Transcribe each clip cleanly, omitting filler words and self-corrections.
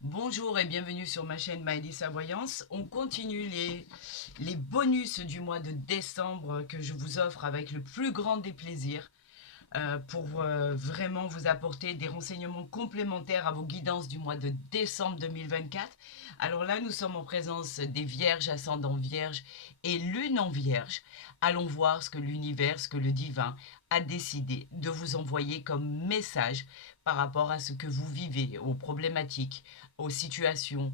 Bonjour et bienvenue sur ma chaîne Maëlys Voyance. On continue les bonus du mois de décembre que je vous offre avec le plus grand des plaisirs pour vraiment vous apporter des renseignements complémentaires à vos guidances du mois de décembre 2024. Alors là, nous sommes en présence des vierges, ascendant vierge et lune en vierge. Allons voir ce que l'univers, ce que le divin a décidé de vous envoyer comme message par rapport à ce que vous vivez, aux problématiques, aux situations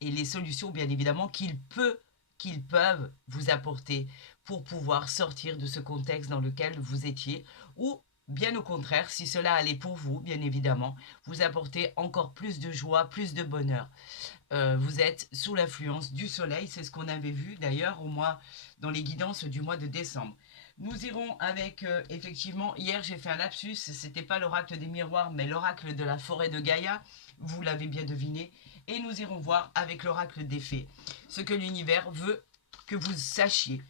et les solutions, bien évidemment, qu'ils peuvent vous apporter pour pouvoir sortir de ce contexte dans lequel vous étiez, ou bien au contraire, si cela allait pour vous, bien évidemment, vous apporter encore plus de joie, plus de bonheur. Vous êtes sous l'influence du soleil, c'est ce qu'on avait vu d'ailleurs dans les guidances du mois de décembre. Nous irons avec, effectivement, hier j'ai fait un lapsus, c'était pas l'oracle des miroirs, mais l'oracle de la forêt de Gaïa, vous l'avez bien deviné, et nous irons voir avec l'oracle des fées, ce que l'univers veut que vous sachiez,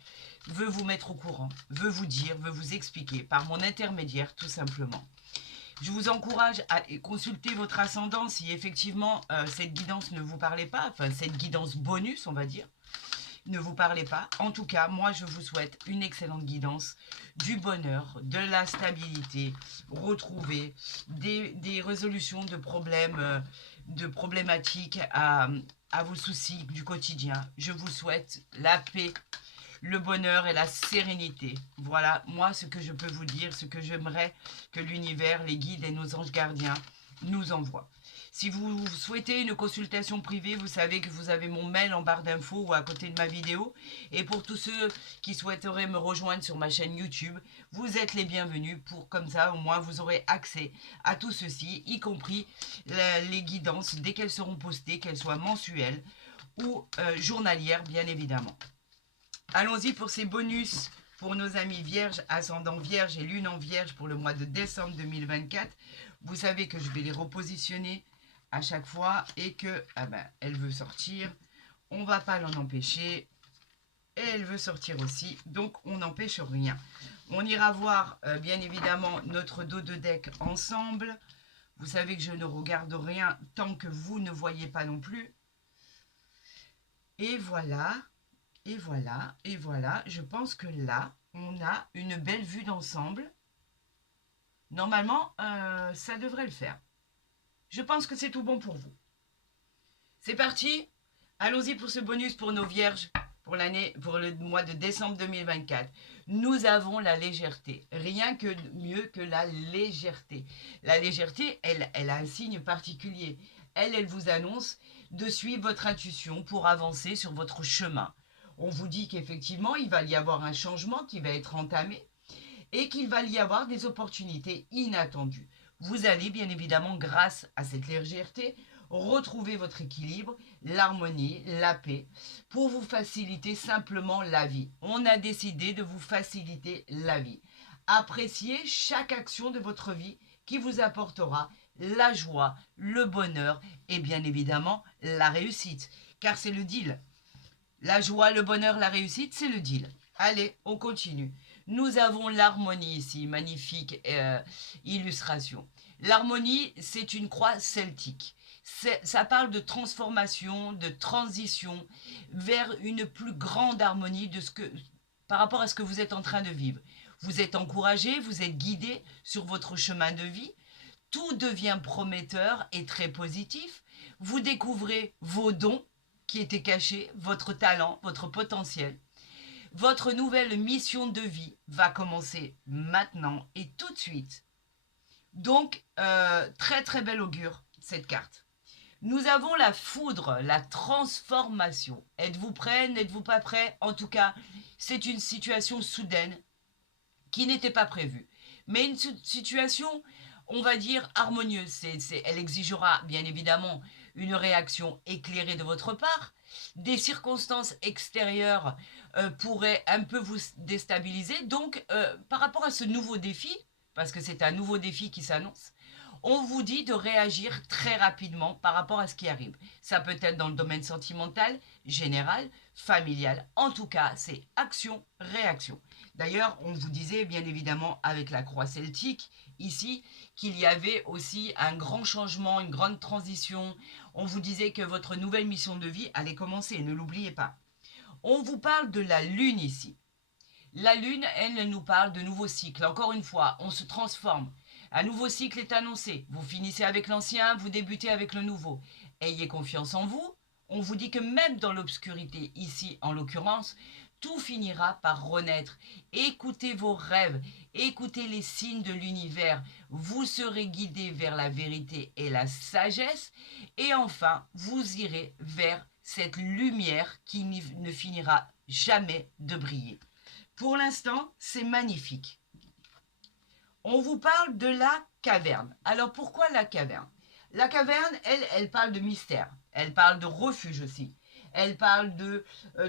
veut vous mettre au courant, veut vous dire, veut vous expliquer, par mon intermédiaire tout simplement. Je vous encourage à consulter votre ascendant si effectivement cette guidance ne vous parlait pas, enfin cette guidance bonus on va dire, ne vous parlait pas. En tout cas, moi je vous souhaite une excellente guidance, du bonheur, de la stabilité, retrouver des résolutions de problèmes, de problématiques à vos soucis du quotidien. Je vous souhaite la paix, le bonheur et la sérénité. Voilà, moi, ce que je peux vous dire, ce que j'aimerais que l'univers, les guides et nos anges gardiens nous envoient. Si vous souhaitez une consultation privée, vous savez que vous avez mon mail en barre d'infos ou à côté de ma vidéo. Et pour tous ceux qui souhaiteraient me rejoindre sur ma chaîne YouTube, vous êtes les bienvenus pour comme ça, au moins, vous aurez accès à tout ceci, y compris les guidances dès qu'elles seront postées, qu'elles soient mensuelles ou journalières, bien évidemment. Allons-y pour ces bonus pour nos amis vierges, ascendant vierge et lune en vierge pour le mois de décembre 2024. Vous savez que je vais les repositionner à chaque fois et que elle veut sortir. On va pas l'en empêcher. Et elle veut sortir aussi, donc on n'empêche rien. On ira voir bien évidemment notre dos de deck ensemble. Vous savez que je ne regarde rien tant que vous ne voyez pas non plus. Et voilà, et voilà, et voilà. Je pense que là, on a une belle vue d'ensemble. Normalement, ça devrait le faire. Je pense que c'est tout bon pour vous. C'est parti. Allons-y pour ce bonus pour nos vierges pour l'année, pour le mois de décembre 2024. Nous avons la légèreté. Rien que mieux que la légèreté. La légèreté, elle a un signe particulier. Elle vous annonce de suivre votre intuition pour avancer sur votre chemin. On vous dit qu'effectivement, il va y avoir un changement qui va être entamé et qu'il va y avoir des opportunités inattendues. Vous allez bien évidemment, grâce à cette légèreté, retrouver votre équilibre, l'harmonie, la paix, pour vous faciliter simplement la vie. On a décidé de vous faciliter la vie. Appréciez chaque action de votre vie qui vous apportera la joie, le bonheur et bien évidemment la réussite. Car c'est le deal. La joie, le bonheur, la réussite, c'est le deal. Allez, on continue. Nous avons l'harmonie ici, magnifique illustration. L'harmonie, c'est une croix celtique. Ça parle de transformation, de transition vers une plus grande harmonie par rapport à ce que vous êtes en train de vivre. Vous êtes encouragé, vous êtes guidé sur votre chemin de vie. Tout devient prometteur et très positif. Vous découvrez vos dons qui étaient cachés, votre talent, votre potentiel. Votre nouvelle mission de vie va commencer maintenant et tout de suite. Donc, très très bel augure, cette carte. Nous avons la foudre, la transformation. Êtes-vous prêt, n'êtes-vous pas prêt? En tout cas, c'est une situation soudaine qui n'était pas prévue. Mais une situation, on va dire, harmonieuse. Elle exigera bien évidemment une réaction éclairée de votre part. Des circonstances extérieures pourraient un peu vous déstabiliser. Donc, par rapport à ce nouveau défi, parce que c'est un nouveau défi qui s'annonce, On vous dit de réagir très rapidement par rapport à ce qui arrive. Ça peut être dans le domaine sentimental, général, familial. En tout cas, c'est action-réaction. D'ailleurs, on vous disait bien évidemment avec la croix celtique, ici, qu'il y avait aussi un grand changement, une grande transition. On vous disait que votre nouvelle mission de vie allait commencer, ne l'oubliez pas. On vous parle de la Lune ici. La Lune, elle nous parle de nouveaux cycles. Encore une fois, on se transforme. Un nouveau cycle est annoncé. Vous finissez avec l'ancien, vous débutez avec le nouveau. Ayez confiance en vous. On vous dit que même dans l'obscurité, ici en l'occurrence, tout finira par renaître. Écoutez vos rêves, écoutez les signes de l'univers. Vous serez guidé vers la vérité et la sagesse. Et enfin, vous irez vers cette lumière qui ne finira jamais de briller. Pour l'instant, c'est magnifique. On vous parle de la caverne. Alors pourquoi la caverne? La caverne, elle parle de mystère. Elle parle de refuge aussi. Elle parle de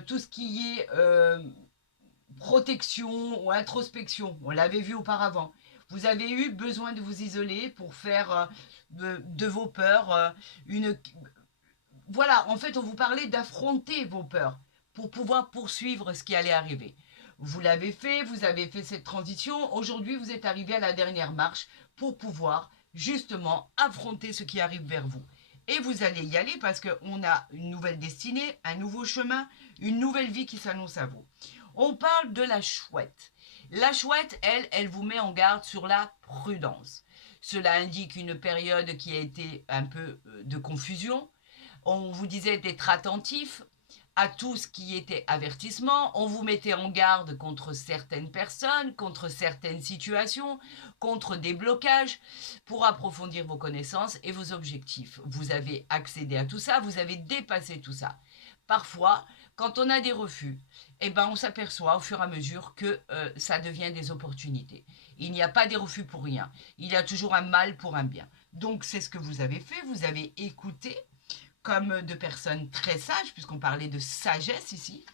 tout ce qui est protection ou introspection. On l'avait vu auparavant. Vous avez eu besoin de vous isoler pour faire de vos peurs une... Voilà, en fait, on vous parlait d'affronter vos peurs pour pouvoir poursuivre ce qui allait arriver. Vous l'avez fait, vous avez fait cette transition. Aujourd'hui, vous êtes arrivé à la dernière marche pour pouvoir justement affronter ce qui arrive vers vous. Et vous allez y aller parce qu'on a une nouvelle destinée, un nouveau chemin, une nouvelle vie qui s'annonce à vous. On parle de la chouette. La chouette, elle vous met en garde sur la prudence. Cela indique une période qui a été un peu de confusion. On vous disait d'être attentif à tout ce qui était avertissement. On vous mettait en garde contre certaines personnes, contre certaines situations, contre des blocages, pour approfondir vos connaissances et vos objectifs. Vous avez accédé à tout ça, vous avez dépassé tout ça. Parfois, quand on a des refus, eh ben, on s'aperçoit au fur et à mesure que ça devient des opportunités. Il n'y a pas des refus pour rien. Il y a toujours un mal pour un bien. Donc, c'est ce que vous avez fait. Vous avez écouté comme de personnes très sages, puisqu'on parlait de sagesse ici,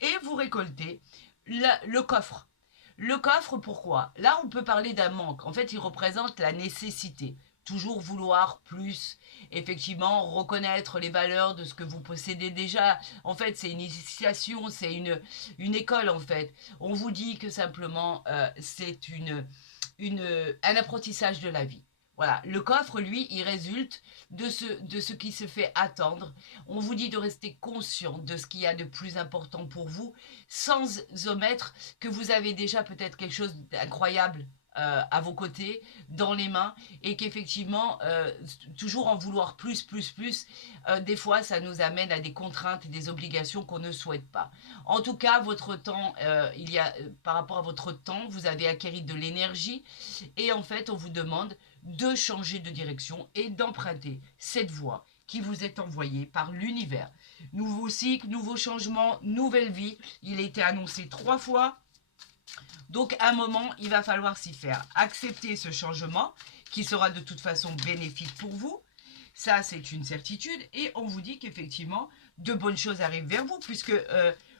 et vous récoltez le coffre. Le coffre, pourquoi? Là, on peut parler d'un manque. En fait, il représente la nécessité. Toujours vouloir plus, effectivement, reconnaître les valeurs de ce que vous possédez déjà. En fait, c'est une initiation, c'est une école, en fait. On vous dit que simplement, c'est un apprentissage de la vie. Voilà, le coffre, lui, il résulte de ce qui se fait attendre. On vous dit de rester conscient de ce qu'il y a de plus important pour vous, sans omettre que vous avez déjà peut-être quelque chose d'incroyable à vos côtés, dans les mains, et qu'effectivement, toujours en vouloir plus, des fois, ça nous amène à des contraintes et des obligations qu'on ne souhaite pas. En tout cas, votre temps, par rapport à votre temps, vous avez acquis de l'énergie, et en fait, on vous demande de changer de direction et d'emprunter cette voie qui vous est envoyée par l'univers. Nouveau cycle, nouveau changement, nouvelle vie. Il a été annoncé 3 fois. Donc, à un moment, il va falloir s'y faire. Accepter ce changement qui sera de toute façon bénéfique pour vous. Ça, c'est une certitude. Et on vous dit qu'effectivement, de bonnes choses arrivent vers vous puisque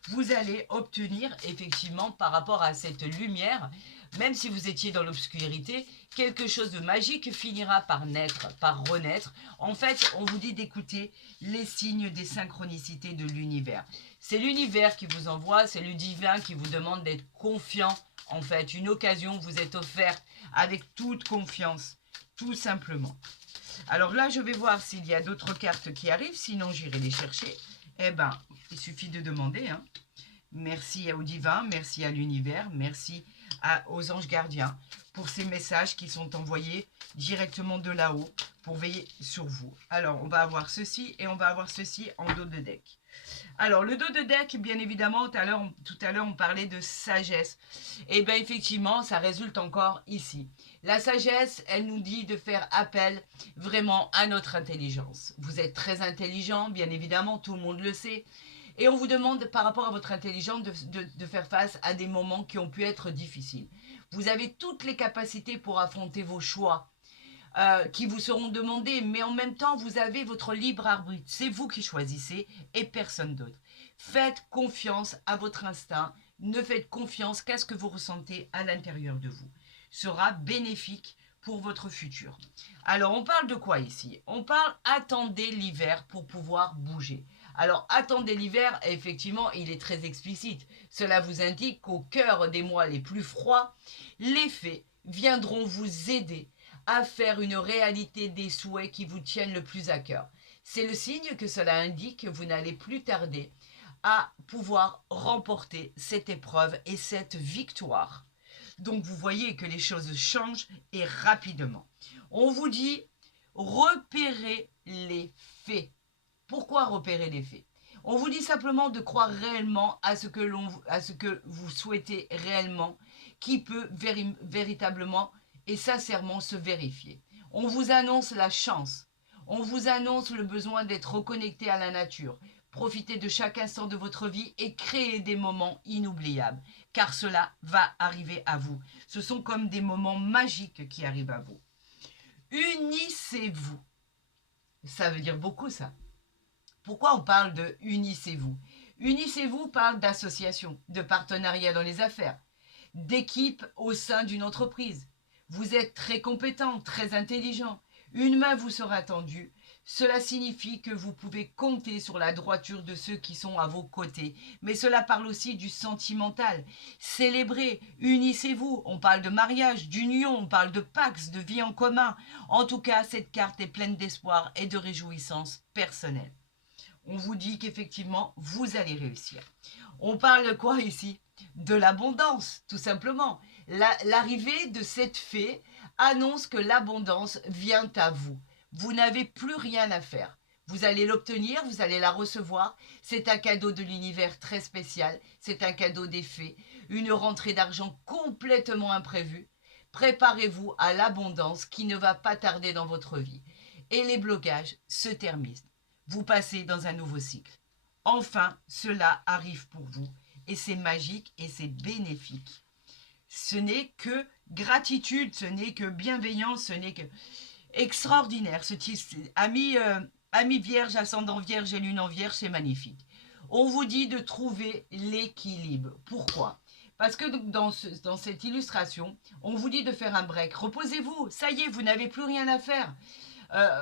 vous allez obtenir effectivement par rapport à cette lumière, même si vous étiez dans l'obscurité, quelque chose de magique finira par naître, par renaître. En fait, on vous dit d'écouter les signes des synchronicités de l'univers. C'est l'univers qui vous envoie, c'est le divin qui vous demande d'être confiant. En fait, une occasion vous est offerte avec toute confiance, tout simplement. Alors là, je vais voir s'il y a d'autres cartes qui arrivent, sinon j'irai les chercher. Eh bien, il suffit de demander. Hein. Merci au divin, merci à l'univers, merci aux anges gardiens pour ces messages qui sont envoyés directement de là-haut pour veiller sur vous. Alors, on va avoir ceci et on va avoir ceci en dos de deck. Alors, le dos de deck, bien évidemment, tout à l'heure, on parlait de sagesse. Et bien, effectivement, ça résulte encore ici. La sagesse, elle nous dit de faire appel vraiment à notre intelligence. Vous êtes très intelligent, bien évidemment, tout le monde le sait. Et on vous demande, par rapport à votre intelligence, de faire face à des moments qui ont pu être difficiles. Vous avez toutes les capacités pour affronter vos choix qui vous seront demandés, mais en même temps, vous avez votre libre arbitre. C'est vous qui choisissez et personne d'autre. Faites confiance à votre instinct. Ne faites confiance qu'à ce que vous ressentez à l'intérieur de vous. Sera bénéfique pour votre futur. Alors, on parle de quoi ici? On parle attendez l'hiver pour pouvoir bouger. Alors, attendez l'hiver, effectivement, il est très explicite. Cela vous indique qu'au cœur des mois les plus froids, les fées viendront vous aider à faire une réalité des souhaits qui vous tiennent le plus à cœur. C'est le signe que cela indique que vous n'allez plus tarder à pouvoir remporter cette épreuve et cette victoire. Donc vous voyez que les choses changent et rapidement. On vous dit repérez les faits. Pourquoi repérer les faits? On vous dit simplement de croire réellement à ce que vous souhaitez réellement, qui peut véritablement et sincèrement se vérifier. On vous annonce la chance. On vous annonce le besoin d'être reconnecté à la nature. Profitez de chaque instant de votre vie et créez des moments inoubliables, car cela va arriver à vous. Ce sont comme des moments magiques qui arrivent à vous. Unissez-vous. Ça veut dire beaucoup ça. Pourquoi on parle de unissez-vous? Unissez-vous parle d'association, de partenariat dans les affaires, d'équipe au sein d'une entreprise. Vous êtes très compétent, très intelligent. Une main vous sera tendue. Cela signifie que vous pouvez compter sur la droiture de ceux qui sont à vos côtés. Mais cela parle aussi du sentimental. Célébrez, unissez-vous. On parle de mariage, d'union, on parle de pax, de vie en commun. En tout cas, cette carte est pleine d'espoir et de réjouissance personnelle. On vous dit qu'effectivement, vous allez réussir. On parle de quoi ici? De l'abondance, tout simplement. L'arrivée de cette fée annonce que l'abondance vient à vous. Vous n'avez plus rien à faire. Vous allez l'obtenir, vous allez la recevoir. C'est un cadeau de l'univers très spécial. C'est un cadeau des fées. Une rentrée d'argent complètement imprévue. Préparez-vous à l'abondance qui ne va pas tarder dans votre vie. Et les blocages se terminent. Vous passez dans un nouveau cycle. Enfin, cela arrive pour vous. Et c'est magique et c'est bénéfique. Ce n'est que gratitude, ce n'est que bienveillance, ce n'est que extraordinaire. Ami vierge, ascendant vierge et lune en vierge, c'est magnifique. On vous dit de trouver l'équilibre. Pourquoi? Parce que dans cette illustration, on vous dit de faire un break. Reposez-vous, ça y est, vous n'avez plus rien à faire.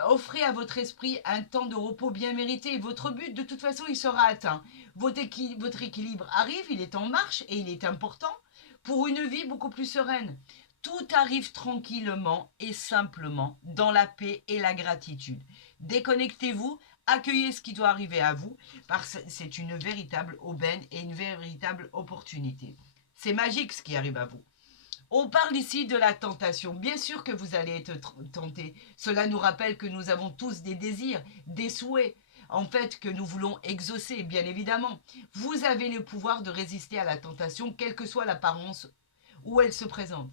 Offrez à votre esprit un temps de repos bien mérité. Votre but, de toute façon, il sera atteint. Votre équilibre arrive, il est en marche et il est important pour une vie beaucoup plus sereine. Tout arrive tranquillement et simplement dans la paix et la gratitude. Déconnectez-vous, accueillez ce qui doit arriver à vous, parce que c'est une véritable aubaine et une véritable opportunité. C'est magique ce qui arrive à vous. On parle ici de la tentation. Bien sûr que vous allez être tenté. Cela nous rappelle que nous avons tous des désirs, des souhaits, en fait, que nous voulons exaucer, bien évidemment. Vous avez le pouvoir de résister à la tentation, quelle que soit l'apparence où elle se présente.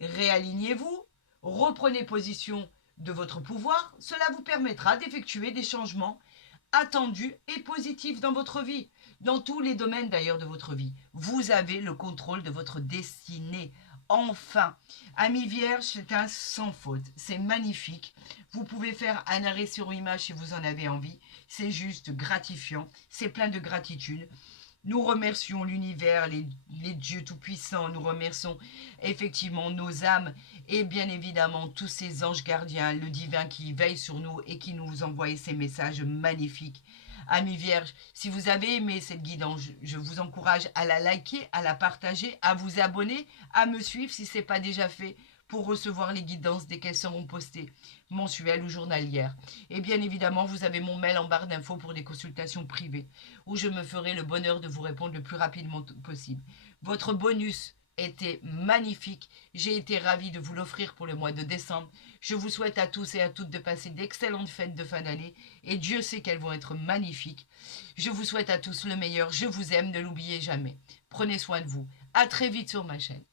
Réalignez-vous, reprenez position de votre pouvoir. Cela vous permettra d'effectuer des changements attendus et positifs dans votre vie, dans tous les domaines d'ailleurs de votre vie. Vous avez le contrôle de votre destinée. Enfin, ami vierge, c'est un sans faute, c'est magnifique. Vous pouvez faire un arrêt sur image si vous en avez envie. C'est juste gratifiant, c'est plein de gratitude. Nous remercions l'univers, les dieux tout-puissants, nous remercions effectivement nos âmes et bien évidemment tous ces anges gardiens, le divin qui veille sur nous et qui nous envoie ces messages magnifiques. Amis vierges, si vous avez aimé cette guidance, je vous encourage à la liker, à la partager, à vous abonner, à me suivre si ce n'est pas déjà fait pour recevoir les guidances dès qu'elles seront postées, mensuelles ou journalières. Et bien évidemment, vous avez mon mail en barre d'infos pour des consultations privées, où je me ferai le bonheur de vous répondre le plus rapidement possible. Votre bonus était magnifique. J'ai été ravie de vous l'offrir pour le mois de décembre. Je vous souhaite à tous et à toutes de passer d'excellentes fêtes de fin d'année et Dieu sait qu'elles vont être magnifiques. Je vous souhaite à tous le meilleur. Je vous aime, ne l'oubliez jamais. Prenez soin de vous. À très vite sur ma chaîne.